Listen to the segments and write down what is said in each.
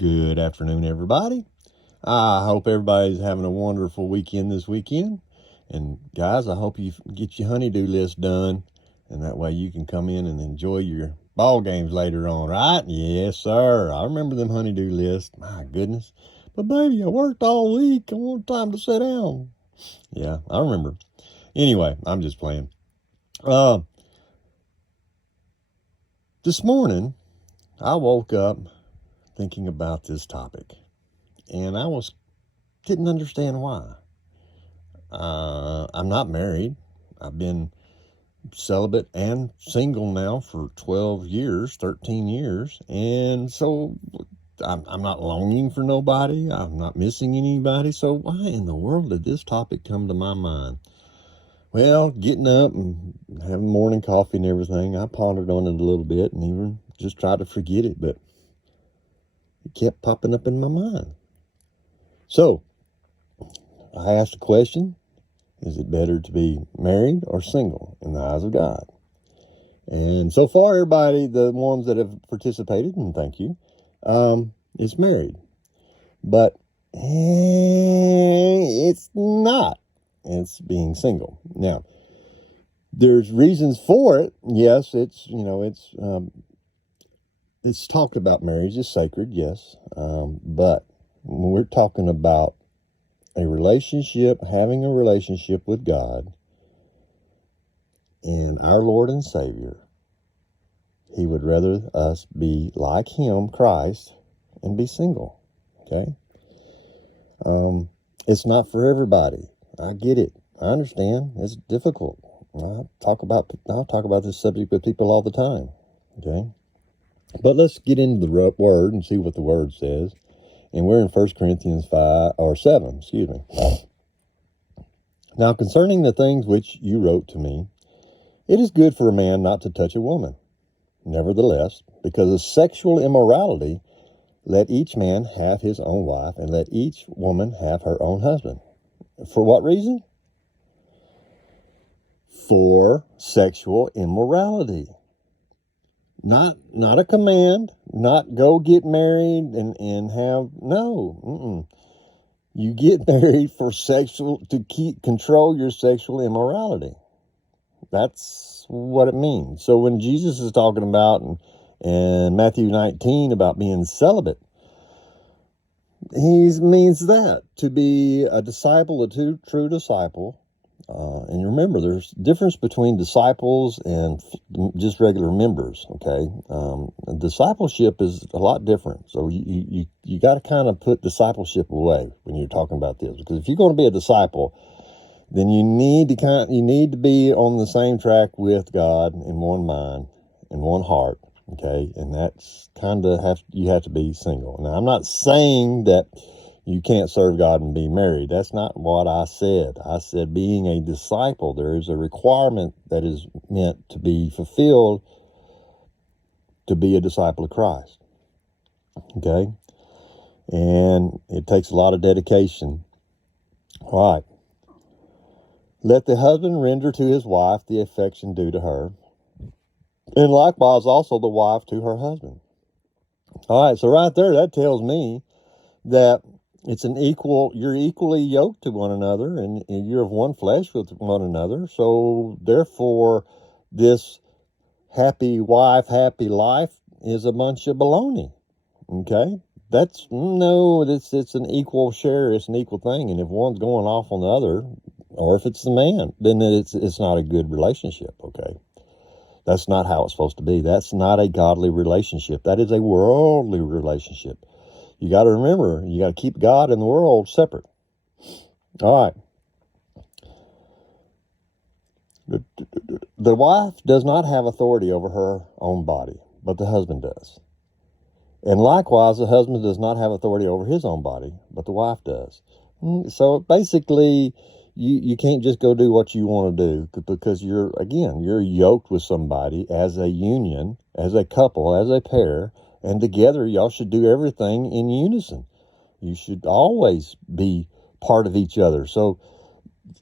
Good afternoon, everybody. I hope everybody's having a wonderful weekend this weekend. And guys, I hope you get your honeydew list done, and that way you can come in and enjoy your ball games later on, right? Yes, sir. I remember them honeydew lists. My goodness. But baby, I worked all week. I want time to sit down. Yeah, I remember. Anyway, I'm just playing. This morning, I woke up thinking about this topic, and didn't understand why. I'm not married. I've been celibate and single now for 12 years, 13 years. And so I'm not longing for nobody. I'm not missing anybody. So why in the world did this topic come to my mind? Well, getting up and having morning coffee and everything, I pondered on it a little bit and even just tried to forget it, but it kept popping up in my mind. So I asked a question. Is it better to be married or single in the eyes of God? And so far, everybody, the ones that have participated, and thank you, is married. But it's not. It's being single. Now, there's reasons for it. Yes, it's talked about marriage is sacred, yes. But when we're talking about having a relationship with God and our Lord and Savior, He would rather us be like Him, Christ, and be single. Okay? It's not for everybody. I get it. I understand. It's difficult. I'll talk about this subject with people all the time. Okay? But let's get into the Word and see what the Word says. And we're in 1 Corinthians 7. Now, concerning the things which you wrote to me, it is good for a man not to touch a woman. Nevertheless, because of sexual immorality, let each man have his own wife, and let each woman have her own husband. For what reason? For sexual immorality. Not a command, not go get married and have, no. You get married to control your sexual immorality. That's what it means. So when Jesus is talking about in Matthew 19 about being celibate, he means that to be a disciple, true disciple. And remember, there's a difference between disciples and just regular members, okay? Discipleship is a lot different. So you got to kind of put discipleship away when you're talking about this. Because if you're going to be a disciple, then you need to be on the same track with God in one mind, in one heart, okay? And that's you have to be single. Now, I'm not saying that you can't serve God and be married. That's not what I said. I said being a disciple, there is a requirement that is meant to be fulfilled to be a disciple of Christ. Okay? And it takes a lot of dedication. All right. Let the husband render to his wife the affection due to her, and likewise also the wife to her husband. All right, so right there, that tells me that you're equally yoked to one another, and you're of one flesh with one another. So therefore, this happy wife, happy life is a bunch of baloney. Okay? It's an equal share. It's an equal thing. And if one's going off on the other, or if it's the man, then it's not a good relationship. Okay? That's not how it's supposed to be. That's not a godly relationship. That is a worldly relationship. You got to remember, you got to keep God and the world separate. All right. The wife does not have authority over her own body, but the husband does. And likewise, the husband does not have authority over his own body, but the wife does. So basically, you can't just go do what you want to do, because you're yoked with somebody as a union, as a couple, as a pair. And together, y'all should do everything in unison. You should always be part of each other. So,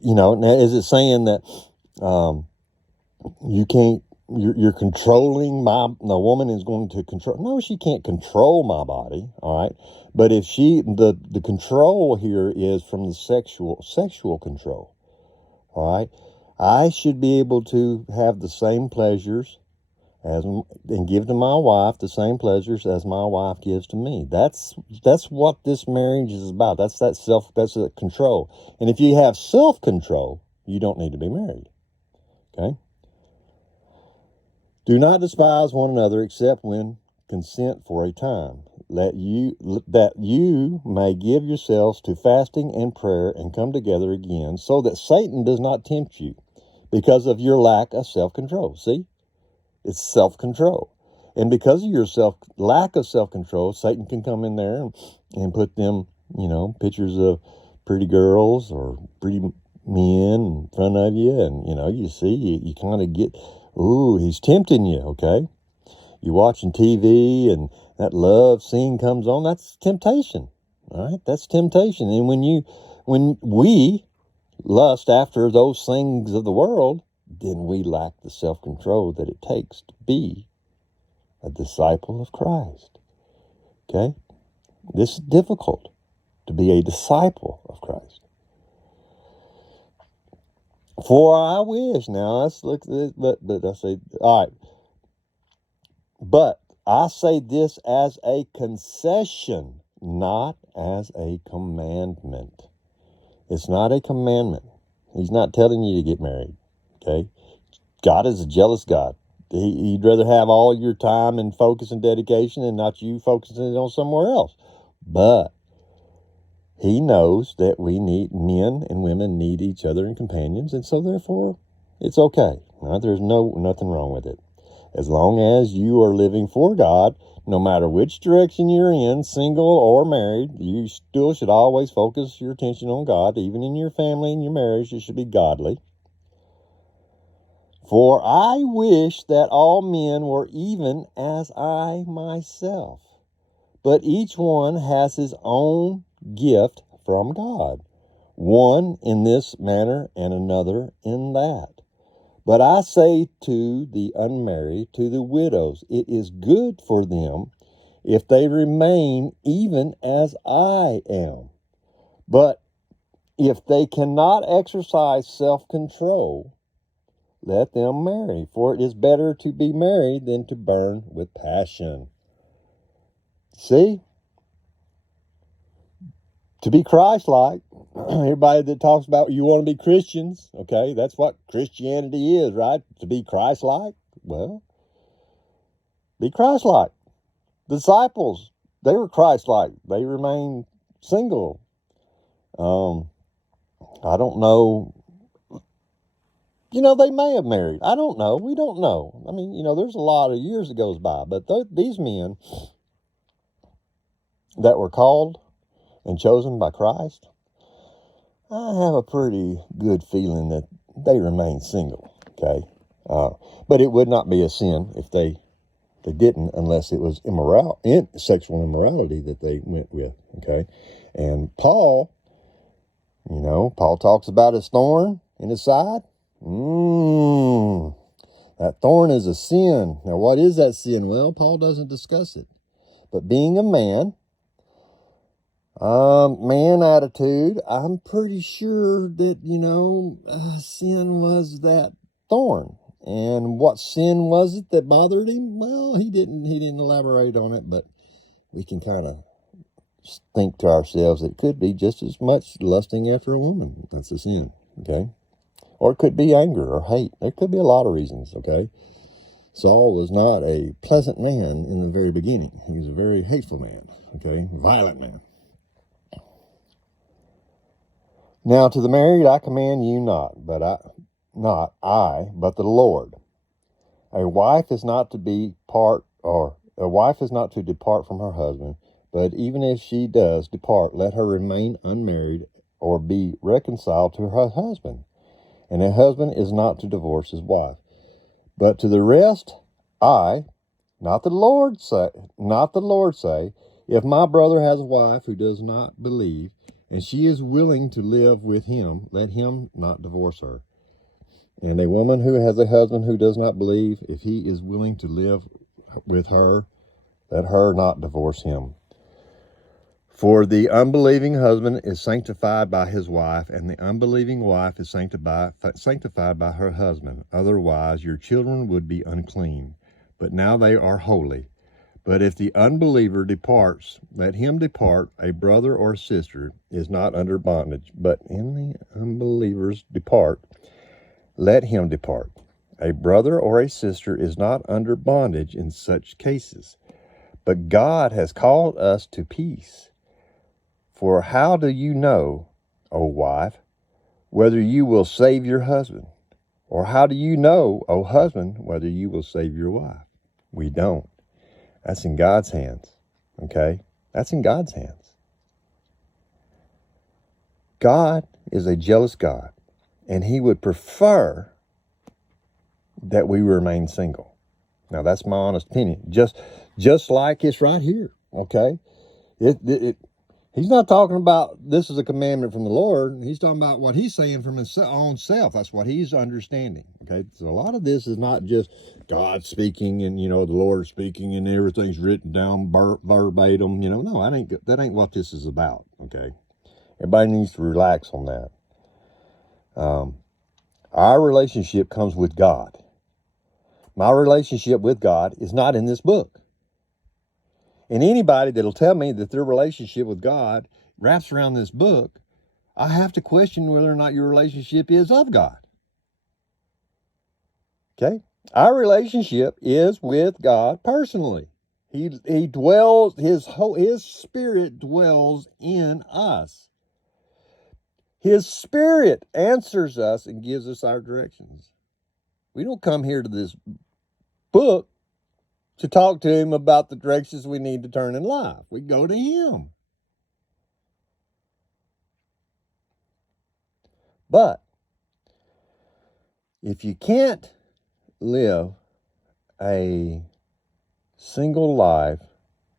now is it saying that you can't you're controlling the woman is going to control. No, she can't control my body. All right. But if the control here is from the sexual control. All right. I should be able to have the same pleasures and give to my wife the same pleasures as my wife gives to me. That's what this marriage is about. That's that control. And if you have self-control, you don't need to be married. Okay? Do not despise one another except when consent for a time, that you may give yourselves to fasting and prayer and come together again, so that Satan does not tempt you because of your lack of self-control. See? It's self-control. And because of your lack of self-control, Satan can come in there and put them, pictures of pretty girls or pretty men in front of you. And, you see, you kind of get, he's tempting you, okay? You're watching TV and that love scene comes on. That's temptation, all right? That's temptation. And when we lust after those things of the world, then we lack the self-control that it takes to be a disciple of Christ. Okay? This is difficult, to be a disciple of Christ. For I wish, now let's look at this, but I say, all right. But I say this as a concession, not as a commandment. It's not a commandment. He's not telling you to get married. Okay? God is a jealous God. He'd rather have all your time and focus and dedication and not you focusing it on somewhere else. But he knows that men and women need each other and companions, and so therefore it's okay. Right? There's nothing wrong with it. As long as you are living for God, no matter which direction you're in, single or married, you still should always focus your attention on God. Even in your family and your marriage, it should be godly. For I wish that all men were even as I myself. But each one has his own gift from God, one in this manner and another in that. But I say to the unmarried, to the widows, it is good for them if they remain even as I am. But if they cannot exercise self-control, let them marry, for it is better to be married than to burn with passion. See? To be Christ-like, everybody that talks about you want to be Christians, okay, that's what Christianity is, right? To be Christ-like? Well, be Christ-like. Disciples, they were Christ-like. They remained single. I don't know. They may have married. I don't know. We don't know. I mean, there's a lot of years that goes by. But these men that were called and chosen by Christ, I have a pretty good feeling that they remain single, okay? But it would not be a sin if they didn't, unless it was sexual immorality that they went with, okay? And Paul talks about his thorn in his side. That thorn is a sin. Now, what is that sin? Well, Paul doesn't discuss it. But being a man attitude, I'm pretty sure that, sin was that thorn. And what sin was it that bothered him? Well, he didn't elaborate on it, but we can kind of think to ourselves that it could be just as much lusting after a woman. That's a sin, okay? Or it could be anger or hate. There could be a lot of reasons, okay? Saul was not a pleasant man in the very beginning. He was a very hateful man, okay? Violent man. Now to the married I command you not, but the Lord. A wife is not to depart from her husband, but even if she does depart, let her remain unmarried or be reconciled to her husband. And a husband is not to divorce his wife. But to the rest, not the Lord say, if my brother has a wife who does not believe, and she is willing to live with him, let him not divorce her. And a woman who has a husband who does not believe, if he is willing to live with her, let her not divorce him. For the unbelieving husband is sanctified by his wife, and the unbelieving wife is sanctified by her husband. Otherwise, your children would be unclean, but now they are holy. But if the unbeliever departs, let him depart. A brother or sister is not under bondage, but in the unbelievers depart, let him depart. A brother or a sister is not under bondage in such cases, but God has called us to peace. For how do you know, O wife, whether you will save your husband? Or how do you know, O husband, whether you will save your wife? We don't. That's in God's hands, okay? That's in God's hands. God is a jealous God, and he would prefer that we remain single. Now, that's my honest opinion. Just like it's right here, okay? He's not talking about this is a commandment from the Lord. He's talking about what he's saying from his own self. That's what he's understanding. Okay, so a lot of this is not just God speaking and the Lord speaking and everything's written down verbatim. No, that ain't what this is about. Okay, everybody needs to relax on that. Our relationship comes with God. My relationship with God is not in this book. And anybody that'll tell me that their relationship with God wraps around this book, I have to question whether or not your relationship is of God. Okay? Our relationship is with God personally. He dwells, his spirit dwells in us. His spirit answers us and gives us our directions. We don't come here to this book to talk to him about the directions we need to turn in life. We go to him. But if you can't live a single life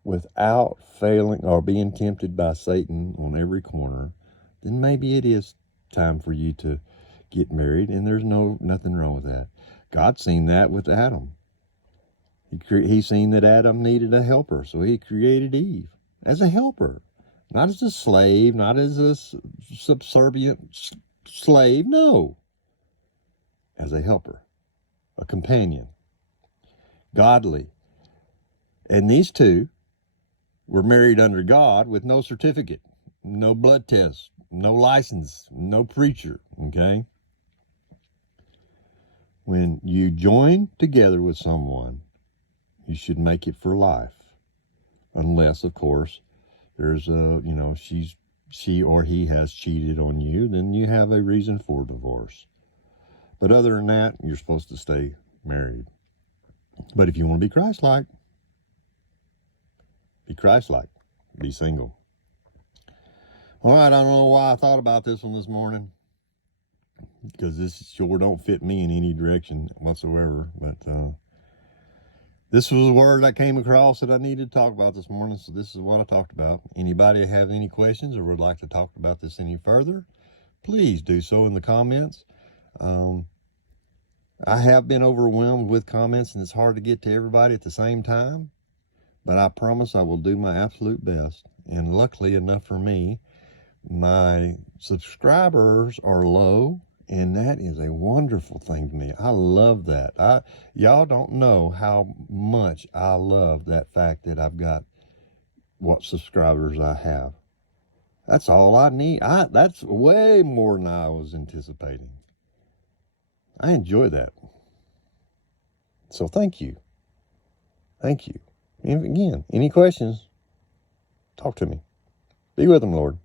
without failing or being tempted by Satan on every corner, then maybe it is time for you to get married, and there's nothing wrong with that. God's seen that with Adam. He's seen that Adam needed a helper, so he created Eve as a helper, not as a slave, not as a subservient slave, no, as a helper, a companion, godly. And these two were married under God with no certificate, no blood test, no license, no preacher, okay? When you join together with someone, you should make it for life. Unless, of course, there's she or he has cheated on you, then you have a reason for divorce. But other than that, you're supposed to stay married. But if you want to be Christ-like, be single. All right, I don't know why I thought about this one this morning, because this sure don't fit me in any direction whatsoever. But this was a word I came across that I needed to talk about this morning, so this is what I talked about. Anybody have any questions or would like to talk about this any further, please do so in the comments. I have been overwhelmed with comments, and it's hard to get to everybody at the same time, but I promise I will do my absolute best. And luckily enough for me, my subscribers are low, and that is a wonderful thing to me. I love that. Y'all don't know how much I love that fact that I've got what subscribers I have. That's all I need. That's way more than I was anticipating. I enjoy that. So thank you. Thank you. And again, any questions, talk to me. Be with them, Lord.